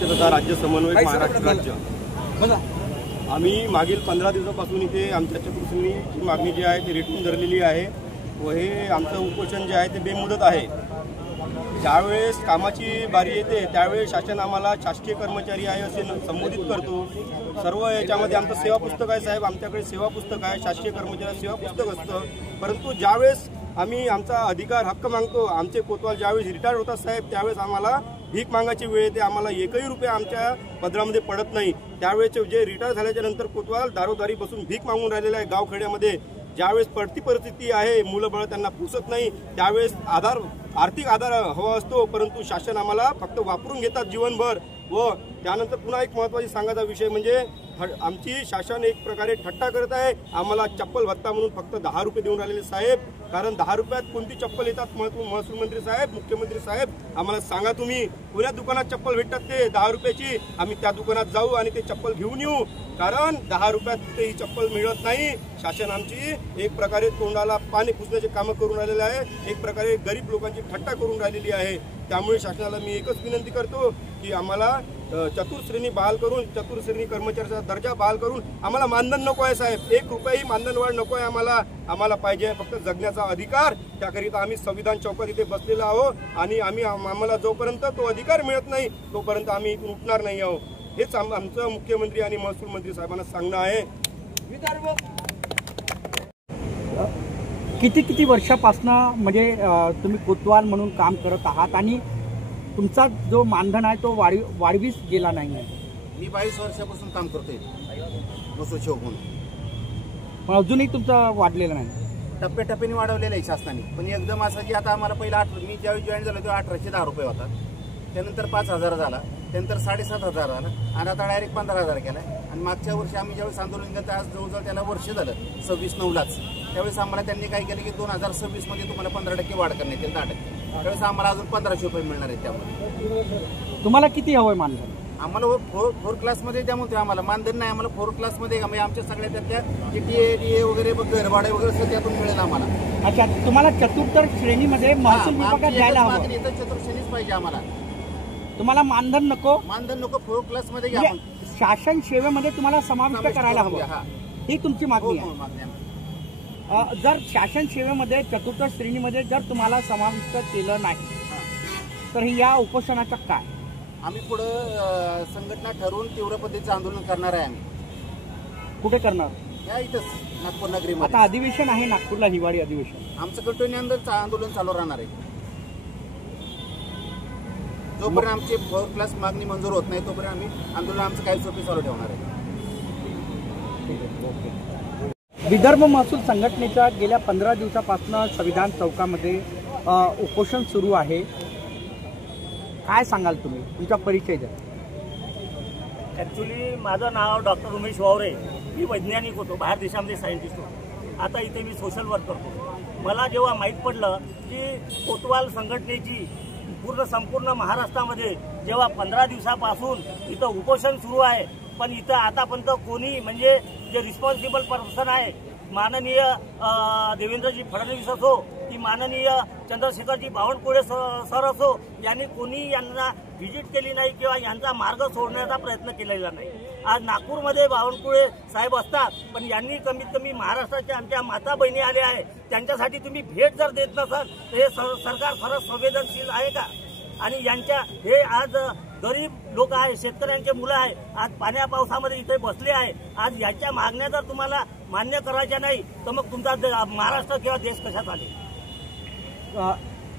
तथा राज्य समन्वयक महाराष्ट्र राज्य आम्ही मागील 15 दिवसापासून इथे आमच्या चतुर्श्रेणीची मागणी जी आहे ती रेटून धरलेली आहे व हे आमचं उपोषण जे आहे ते बेमुदत आहे। ज्यावेळेस कामाची बारी येते त्यावेळेस शासन आम्हाला शासकीय कर्मचारी आहे असे संबोधित करतो। सर्व याच्यामध्ये आमचं सेवा पुस्तक आहे साहेब, आमच्याकडे सेवा पुस्तक आहे, शासकीय कर्मचारी सेवा पुस्तक असतं। परंतु ज्यावेळेस आम्ही आमचा अधिकार हक्क मागतो, आमचे कोतवाल ज्यावेळेस रिटायर होतात साहेब त्यावेळेस आम्हाला भीक मागायची वेळ येते, आम्हाला एकही रुपया आमच्या पदरामध्ये पडत नाही। त्यावेळेस जे रिटायर झाल्याच्या नंतर कोतवाल दारोदारी बसून भीक मागून राहिलेला आहे गावखेड्यामध्ये। ज्यावेळेस पडती परिस्थिती आहे, मुलं बाळ त्यांना पुसत नाही, त्यावेळेस आर्थिक आधार हवा असतो, परंतु शासन आम्हाला फक्त वापरून घेतात जीवनभर। व त्यानंतर पुन्हा एक महत्त्वाची सांगायचा विषय म्हणजे आमची शासन एक प्रकारे थट्टा करत आहे। आम्हाला चप्पल भत्ता म्हणून फक्त 10 रुपये देऊन राहिलेले साहेब, कारण 10 रुपयात कोणती चप्पल येतात महसूल मंत्री साहेब, मुख्यमंत्री साहेब आम्हाला सांगा तुम्ही, कोणत्या दुकानात चप्पल भेटतात ते 10 रुपयाची? आम्ही त्या दुकानात जाऊ आणि ते चप्पल घेऊन येऊ, कारण 10 रुपयात ही चप्पल मिळत नाही। शासन आमची एक प्रकारे तोंडाला पाणी पुसण्याचे कामं करून राहिलेले आहे, एक प्रकारे गरीब लोकांची थट्टा करून राहिलेली आहे। त्यामुळे शासनाला मी एकच विनंती करतो की आम्हाला चतुर्श्रेणी बहाल करून, चतुर्श्रेणी कर्मचाऱ्याचा दर्जा बहाल करून आम्हाला मानधन नको आहे साहेब, 1 रुपयाही मानधन वाढ नको आहे आम्हाला पाहिजे फक्त जगण्याचा अधिकार। त्याकरिता आम्ही संविधान चौकात इथे बसलेलो आहोत आणि आम्हाला जोपर्यंत तो अधिकार मिळत नाही तोपर्यंत आम्ही इथून उठणार नाही आहोत। हेच आमचं मुख्यमंत्री आणि महसूल मंत्री साहेबांना सांगणं आहे। किती वर्षापासून म्हणजे तुम्ही कोतवाल म्हणून काम करत आहात आणि तुमचा जो मानधन आहे तो वाढवीस गेला नाही आहे? मी 22 वर्षापासून काम करतोय महसूल सेवक म्हणून, पण अजूनही तुमचा वाढलेला नाही? टप्प्याटप्प्याने वाढवलेलं आहे शासनाने, पण एकदम असं की आता आम्हाला पहिला मी ज्यावेळी जॉईन झालो तेव्हा 1810 रुपये होता, त्यानंतर 5000 झाला, त्यानंतर 7500 झाला आणि आता डायरेक्ट 15000 केला। आणि मागच्या वर्षी आम्ही ज्यावेळेस आंदोलन केलं आज जवळजवळ त्याला वर्ष झालं, 26/9लाच। त्यावेळेस आम्हाला त्यांनी काय केलं की 2026 मध्ये तुम्हाला 15% वाढ करण्यात येईल, 10%। त्यावेळेस आम्हाला अजून 1500 रुपये मिळणार आहेत। त्यामुळे तुम्हाला किती हवंय मानधन? आम्हाला 4 क्लासमध्ये द्या म्हणतोय, आम्हाला मानधन नाही, आम्हाला 4 क्लासमध्ये म्हणजे आमच्या सगळ्या त्यातल्या DA वगैरे घरभाडे वगैरे सगळं त्यातून मिळेल आम्हाला। अच्छा, तुम्हाला चतुर्थ श्रेणीमध्ये महसूल विभागात द्यायला हवं? इथं चतुर्श्रेणीच पाहिजे आम्हाला। तुम्हाला मानधन नको? मानधन नको, 4 क्लासमध्ये घ्या। शासन सेवेमध्ये तुम्हाला समाविष्ट करायला हवं, ही तुमची मागणी आहे? जर शासन सेवेमध्ये चतुर्थ श्रेणीमध्ये जर तुम्हाला समाविष्ट केलं नाही तर या उपोषणाचा काय? आम्ही पुढे संघटना ठरवून तीव्र पद्धतीचं आंदोलन करणार आहे। आम्ही कुठे करणार? या इथंच नागपूर नगरीमध्ये। आता अधिवेशन आहे नागपूरला, हिवाळी अधिवेशन, आमचं कंटिन्यू आंदोलन चालू राहणार आहे। जोपर्यंत आमची 4 क्लास मागणी मंजूर होत नाही तोपर्यंत आम्ही आंदोलन आमचं काही सोपी चालू ठेवणार आहे। विदर्भ महसूल संघटनेच्या गेल्या 15 दिवसापासून संविधान चौकामध्ये उपोषण सुरू आहे, काय सांगाल तुम्ही? तुमचा परिचय द्या। ॲक्च्युली माझं नाव डॉक्टर उमेश वावरे, मी वैज्ञानिक होतो, बाहेर देशामध्ये सायंटिस्ट होतो, आता इथे मी सोशल वर्क करतो। मला जेव्हा माहीत पडलं की कोतवाल संघटनेची संपूर्ण महाराष्ट्रामध्ये जेव्हा 15 दिवसापासून इथं उपोषण सुरू आहे, पण इथं आतापर्यंत कोणी म्हणजे जे रिस्पॉन्सिबल पर्सन आहे, माननीय देवेंद्रजी फडणवीस असो की माननीय चंद्रशेखरजी बावनकुळे सर असो, यांनी कोणी यांना व्हिजिट केली नाही किंवा यांचा मार्ग सोडण्याचा प्रयत्न केलेला नाही। आज नागपूरमध्ये बावनकुळे साहेब असतात, पण यांनी कमीत कमी महाराष्ट्राच्या आमच्या माता बहिणी आल्या आहे, त्यांच्यासाठी तुम्ही भेट जर देत नसाल तर हे सरकार खरंच संवेदनशील आहे का? आणि यांच्या हे आज गरीब लोक आहे, शेतकऱ्यांचे मुलं आहे, आज पाण्या पावसामध्ये इथे बसले आहे। आज याच्या मागण्या जर तुम्हाला मान्य करायच्या नाही तर मग तुमचा महाराष्ट्र किंवा देश कशात आले?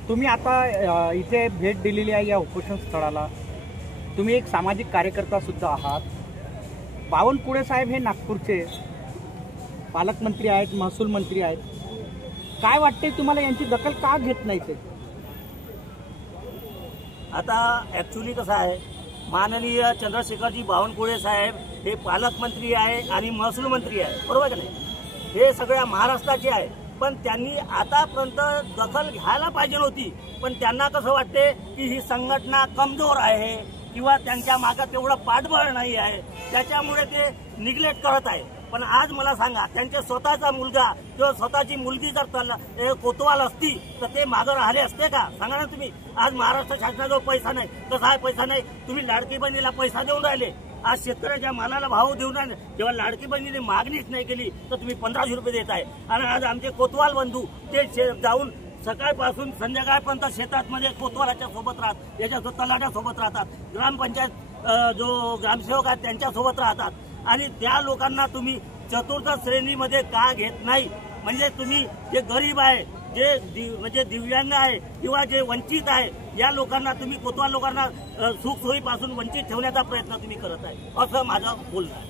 तुम्ही आता इथे भेट दिलेली आहे या उपोषण स्थळाला, तुम्ही एक सामाजिक कार्यकर्ता सुद्धा आहात। बावनकुळे साहेब हे नागपूरचे पालकमंत्री आहेत, महसूल मंत्री आहेत, काय वाटते तुम्हाला यांची दखल का घेत नाही ते? आता ॲक्च्युली कसं आहे, माननीय चंद्रशेखरजी बावनकुळे साहेब हे पालकमंत्री आहे आणि महसूल मंत्री आहे, बरोबर का नाही? हे सगळ्या महाराष्ट्राचे आहे, पण त्यांनी आतापर्यंत दखल घ्यायला पाहिजे नव्हती। पण त्यांना कसं वाटते की ही संघटना कमजोर आहे किंवा त्यांच्या मागे तेवढं पाठबळ नाही आहे, त्याच्यामुळे ते निग्लेक्ट करत आहे। पण आज मला सांगा, त्यांच्या स्वतःचा मुलगा किंवा स्वतःची मुलगी जर कोतवाल असती तर ते मागं राहिले असते का? सांगा ना तुम्ही. आज महाराष्ट्र शासनाजवळ पैसा नाही. कसा आहे पैसा नाही? तुम्ही लाडकी बहिणीला पैसा देऊन राहिले. आज शेतकऱ्याच्या मालाला भाव देऊन राहिले. जेव्हा लाडकी बहिणीने मागणीच नाही केली तर तुम्ही 1500 रुपये देत आहे. आणि आज आमचे कोतवाल बंधू ते जाऊन सकाळपासून संध्याकाळपर्यंत शेतातमध्ये कोतवालाच्या सोबत राहतात, याच्या तलाट्या सोबत राहतात, ग्रामपंचायत जो ग्रामसेवक आहेत त्यांच्यासोबत राहतात. आणि त्या लोकांना तुम्ही चतुर्थ श्रेणीमध्ये का घेत नाही? म्हणजे तुम्ही जे गरीब आहे, जे म्हणजे दिव्यांग आहे किंवा जे वंचित आहे, या लोकांना तुम्ही कोतवाल लोकांना सुखसोयीपासून वंचित ठेवण्याचा प्रयत्न तुम्ही करत आहे, असं माझं बोलणं आहे.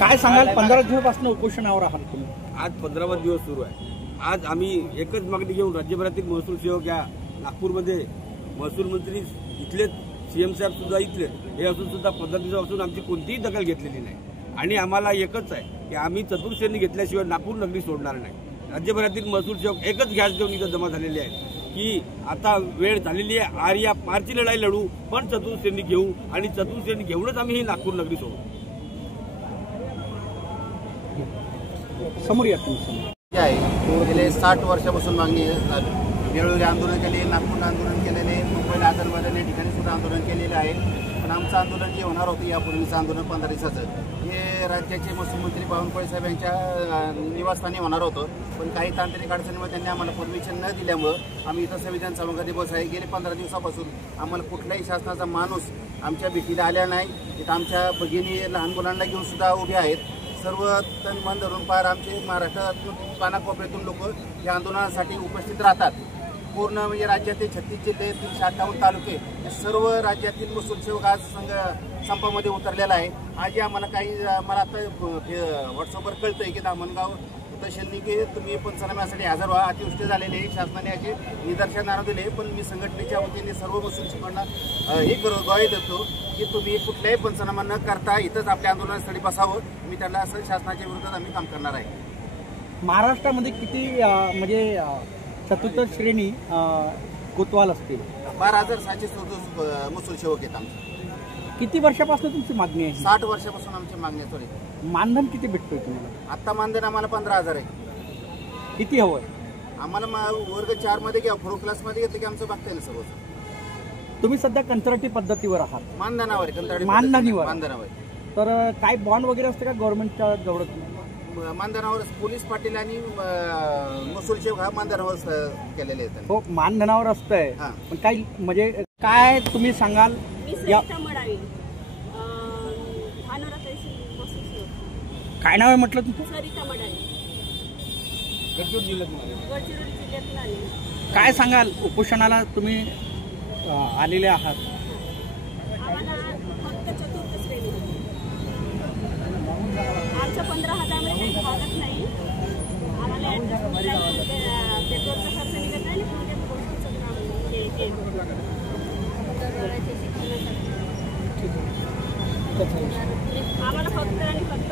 काय सांगाल? 15 दिवसापासून उपोषणावर आहात तुम्ही. आज 15वा दिवस सुरू आहे. आज आम्ही एकच मागणी घेऊन राज्यभरातील महसूल सेवक या नागपूरमध्ये महसूल मंत्री इथलेच, सीएम साहेब सुद्धा इथले हे असून सुद्धा 15 दिवसापासून आमची कोणतीही दखल घेतलेली नाही. आणि आम्हाला एकच आहे की आम्ही चतुर्श्रेणी घेतल्याशिवाय नागपूर नगरी सोडणार नाही. राज्यभरातील महसूल सेवक एकच गॅस घेऊन इथं जमा झालेले आहेत की आता वेळ झालेली आहे, आर्या पारची लढाई लढू, पण चतुर्श्रेणी घेऊ आणि चतुर्श्रेणी घेऊनच आम्ही ही नागपूर नगरी सोडू. समोर या गेले 60 वर्षापासून मागणी वेळोवेळी आंदोलन केले, नागपूर आंदोलन केलेले, मुंबईला आदरवादाने ठिकाणी सुद्धा आंदोलन केलेले आहे. पण आमचं आंदोलन जे होणार होतं यापूर्वीचं आंदोलन 15 दिवसाचं, हे राज्याचे महसूल मंत्री बावनकुळे साहेब यांच्या निवासस्थानी होणार होतं. पण काही तांत्रिक अडचणीमुळे त्यांनी आम्हाला परमिशन न दिल्यामुळं आम्ही इथं संविधान सभागृहात बस आहे. गेले 15 दिवसापासून आम्हाला कुठल्याही शासनाचा माणूस आमच्या भेटीला आल्या नाही. इथं आमच्या भगिनी लहान मुलांना घेऊन सुद्धा उभे आहेत. सर्व तन मन धरून पार आमचे महाराष्ट्रातून कानाकोपऱ्यातून लोक या आंदोलनासाठी उपस्थित राहतात. पूर्ण म्हणजे राज्यातील 36 जिल्हे, 358 तालुके, सर्व राज्यातील महसूल सेवक आज संपामध्ये उतरलेला आहे. आजही आम्हाला काही मला आता व्हॉट्सअपवर कळतंय की दामणगाव तहसीलनी की तुम्ही पंचनाम्यासाठी हजर व्हा, अतिवृष्टी झालेली आहे, शासनाने याचे निदर्शन आणून दिले. पण मी संघटनेच्या वतीने सर्व महसूल सेवकांना हे ग्वाही देतो की तुम्ही कुठल्याही पंचनामा न करता इथंच आपल्या आंदोलनास्थळी बसावं. मी त्यांना असं शासनाच्या विरोधात आम्ही काम करणार आहे. महाराष्ट्रामध्ये किती म्हणजे चतुर्थ श्रेणी कोतवाल असतील? 12,737 महसूल सेवक आहेत आमचे. किती वर्षापासून तुमची मागणी आहे? 60 वर्षापासून आमची मागणी आहे. मानधन किती भेटतोय तुम्हाला? आता मानधन आम्हाला 15,000 आहे. किती हवंय आम्हाला? वर्ग 4 मध्ये किंवा 4 क्लासमध्ये घेतलं की आमचं बघता येईल सर्व. तुम्ही सध्या कंत्राटी पद्धतीवर आहात? मानधनावर. मानधनावर. तर काय बॉन्ड वगैरे असते का गव्हर्नमेंटच्या जवळ? मानधनावर. पोलीस पाटील आणि महसूल सेवक हा मानधनावर केलेले आहेत. हो, मानधनावर असतंय. पण काय म्हणजे काय तुम्ही सांगाल? काय नाव आहे म्हटलं तुमचं? काय सांगाल? उपोषणाला तुम्ही आलेले आहात. आमच्या 15,000 मध्ये काही भागत नाही. आम्हाला पेट्रोलचा खर्च निघत नाही. आम्हाला फक्त आणि फक्त